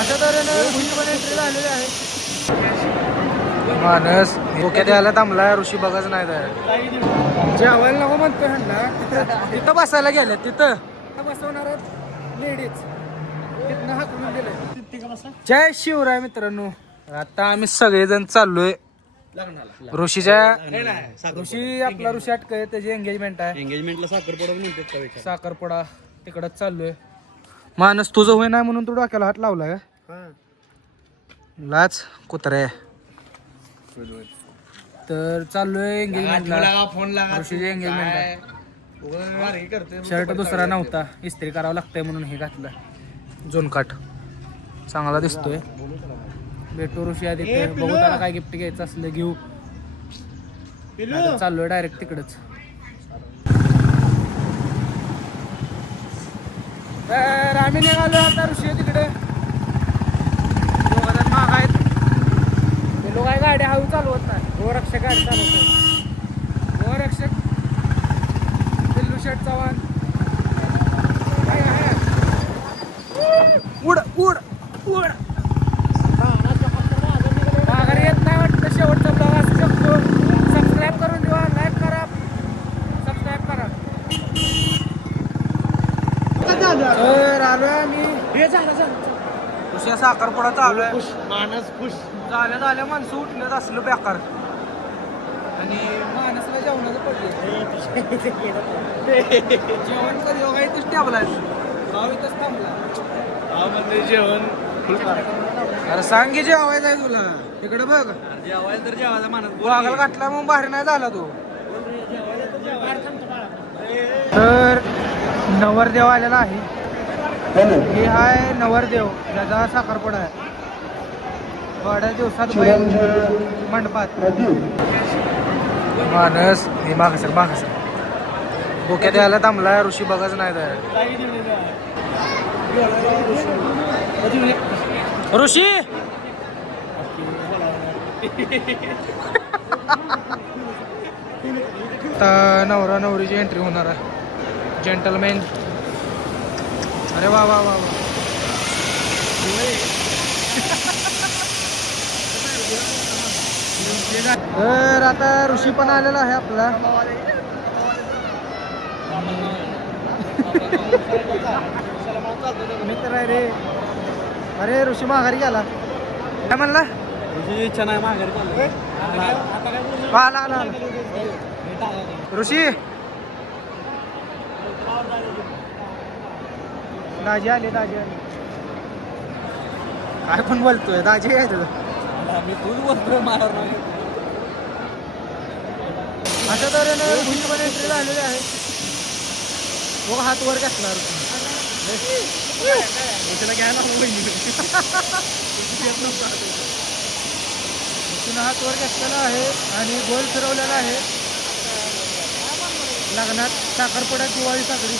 अशा तऱ्हेने पण एंट्री झालेली आहे. मानस डोक्यात यायला थांबला, ऋषी बघाच नाही तर जेवायला नको म्हणतोय ह्यांना. तिथं बसायला गेल्या, तिथं बसवणार लेडीज तिथनं हाकलून दिलंय. जय शिवराय मित्रांनो. आता आम्ही सगळेजण चाललोय ऋषी आपला ऋषी अटक त्याची एंगेजमेंट आहे. एंगेजमेंटला साखरपुडा म्हणतात. साखरपुडा तिकडच चाललोय. मानस तुझं होय नाही म्हणून तू डोक्याला हात लावला का? लाच कुत्रे. तर चाललोय एंगेजमेंटला. ऋषीची एंगेजमेंट आहे. शर्ट दुसरा नव्हता, इस्त्री करावं लागतंय म्हणून हे घातलं. जोनकाट चांगला दिसतोय. भेटू ऋषी आधी बघू, त्याला काय गिफ्ट घ्यायचं असलं घेऊ. चाललोय डायरेक्ट तिकडच. तर आम्ही निघालो आता ऋषी तिकडे. दोघं माग आहेत. ते लोक गाडी हळू चालवत नाही. गोरक्षक गाडी चालवतो. गोरक्षक दिल्लू शेठ चव्हाण. उड उड उड. माघारी येत नाही वाटतं. शेवटचा ब्लॉग असू शकतो. सबस्क्राईब करून ठेवा, लाईक करा, सबस्क्राईब करा. तर आलोय आम्ही. ऋषी साखरपुडा चालूय. मानस खुश झाल्या माणसं उठलेत असलं बेकार. आणि माणसाला जेवणाचं पडले. जेवण कधी योगा इथंच टेबल आहे. भाव इथंच थांबला. जेवण अरे सांग की जेवायचं आहे तुला. तिकडे बघ. जेवायला तर जेवायला मानस वाघाला काटला मग बाहेर नाही झाला तो. तर नवरदेव आलेला आहे. हे आहे नवरदेव, ज्याचा साखरपुडा आहे. थोड्या दिवसात मंडपात. मानस हे मागसर डोक्यात यायला थांबला, ऋषी बघाच नाही तर ऋषी. आता नवरा नवरीची एंट्री होणार आहे. जेंटलमॅन. अरे वा वा वा वा. तर आता ऋषी पण आलेला आहे आपला. मित्र आहे रे. अरे ऋषी माघारी गेला. काय म्हणला? इच्छा नाही माघारी. आला ऋषी. दाजी आले. काय पण बोलतोय. दाजी काय तुझं? मी तूच बोलतोय मला. अशा तऱ्हेने ऋषी पण एंट्री झालेली आहे. बघ हात वर घातणार. घ्यायला ऋषीनं हात वर घातलेला आहे आणि गोल फिरवलेला आहे. लग्नात साखरपुड्यात दिवाळी साखरी.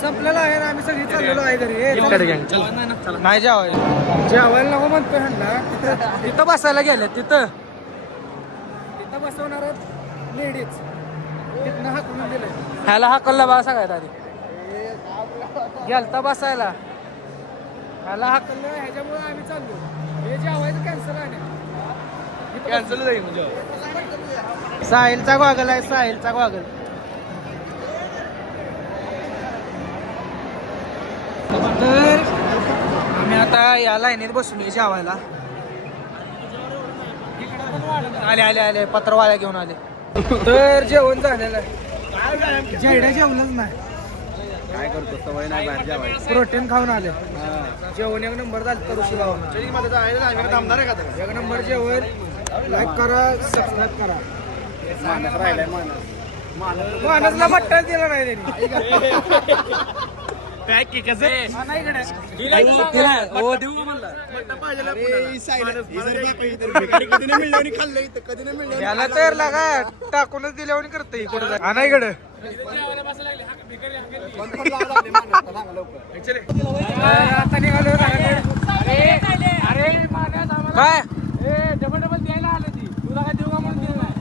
संपलेला आहे ना. आम्ही सगळी चाललेलो आहे घरी. नाही जेवायला नको म्हणतोय ह्यांना. तिथं बसायला गेल्या, तिथं बसवणार लेडीज तिथनं हाकलून दिलंय. ह्याला हाकलला बघा सगळ्यात आधी. गेलता बसायला, ह्याला हाकललं. ह्याच्यामुळे आम्ही चाललो. हे जेवायचं कॅन्सल आहे. कॅन्सल जाईल म्हणजे. साहिलचा गॉगल आहे. साहिलचा गॉगल. तर आम्ही आता या लाईनीत बसलोय जेवायला. आले पत्रवाळ्या घेऊन आले. तर जेवण झालेलं आहे. जेवढ्या जेवणच नाही. काय करतो सवय नाही बाहेर जेवायला. प्रोटीन खाऊन आले. जेवण एक नंबर झालं. तर ऋषी गावात एक नंबर जेवण. लाईक करा, सबस्क्राईब करा. मानस राहिलाय. मानसला मट्टा दिला नाही त्यांनी. काय की कसं याला तर लागा टाकूनच दिल्यावर करते. आणा इकडं. आता निघालो काय डबल द्यायला आलं ती. तुला काय देऊ का म्हणून दिलं नाही.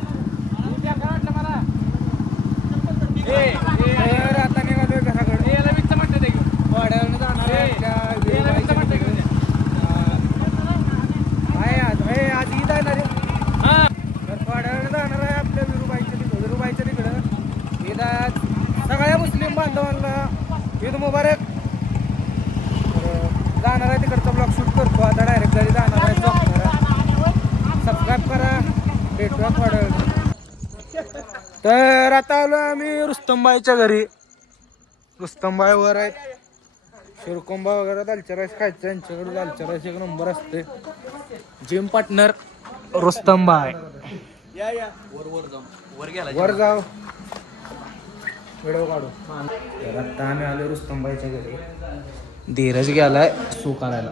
मला सगळ्या मुस्लिम बांधवांना ईद मुबारक. जाणार आहे तिकडचा ब्लॉग शूट करतो आता डायरेक्ट घरी जाणार आहे. सबस्क्राईब करा. भेटूया थोड्या वेळ. तर आता आलो आम्ही रुस्तमबाईच्या घरी. रुस्तमबाई वर आहेत. शिरकोंबा वगैरे दालचा राईस खायचा यांच्याकडे. दालचा राईस एक नंबर असते. Gym partner Rustambai. वर जाऊ व्हिडिओ काढू. तर आता आम्ही आलो रुस्तमबाईच्या घरी. धीरज गेलाय सू करायला.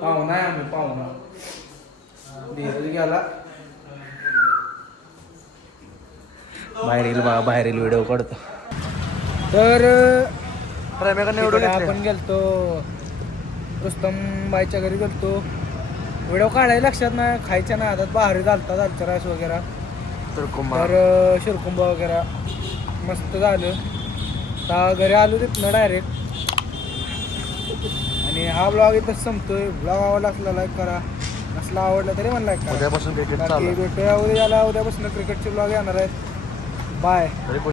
पाहुणा आहे आम्ही पाहुणा. धीरज गेला बाहेरील व्हिडिओ काढतो. तर आपण गेलतो रुस्तमबाईच्या घरी गेलतो. व्हिडिओ काढायला लक्षात नाही. खायच्या नाही हातात बाहेर घालतात दालचा राईस वगैरे. तर शिरकुंबा वगैरे मस्त झालं. आता घरी आलो तिथनं डायरेक्ट. आणि हा ब्लॉग इथंच संपतोय. ब्लॉग आवडला असला लाईक करा. असला आवडला तरी मला लाईक करा. उद्यापासून क्रिकेट चालू. भेटूया उद्यापासून क्रिकेटचे ब्लॉग येणार आहेत. बाय.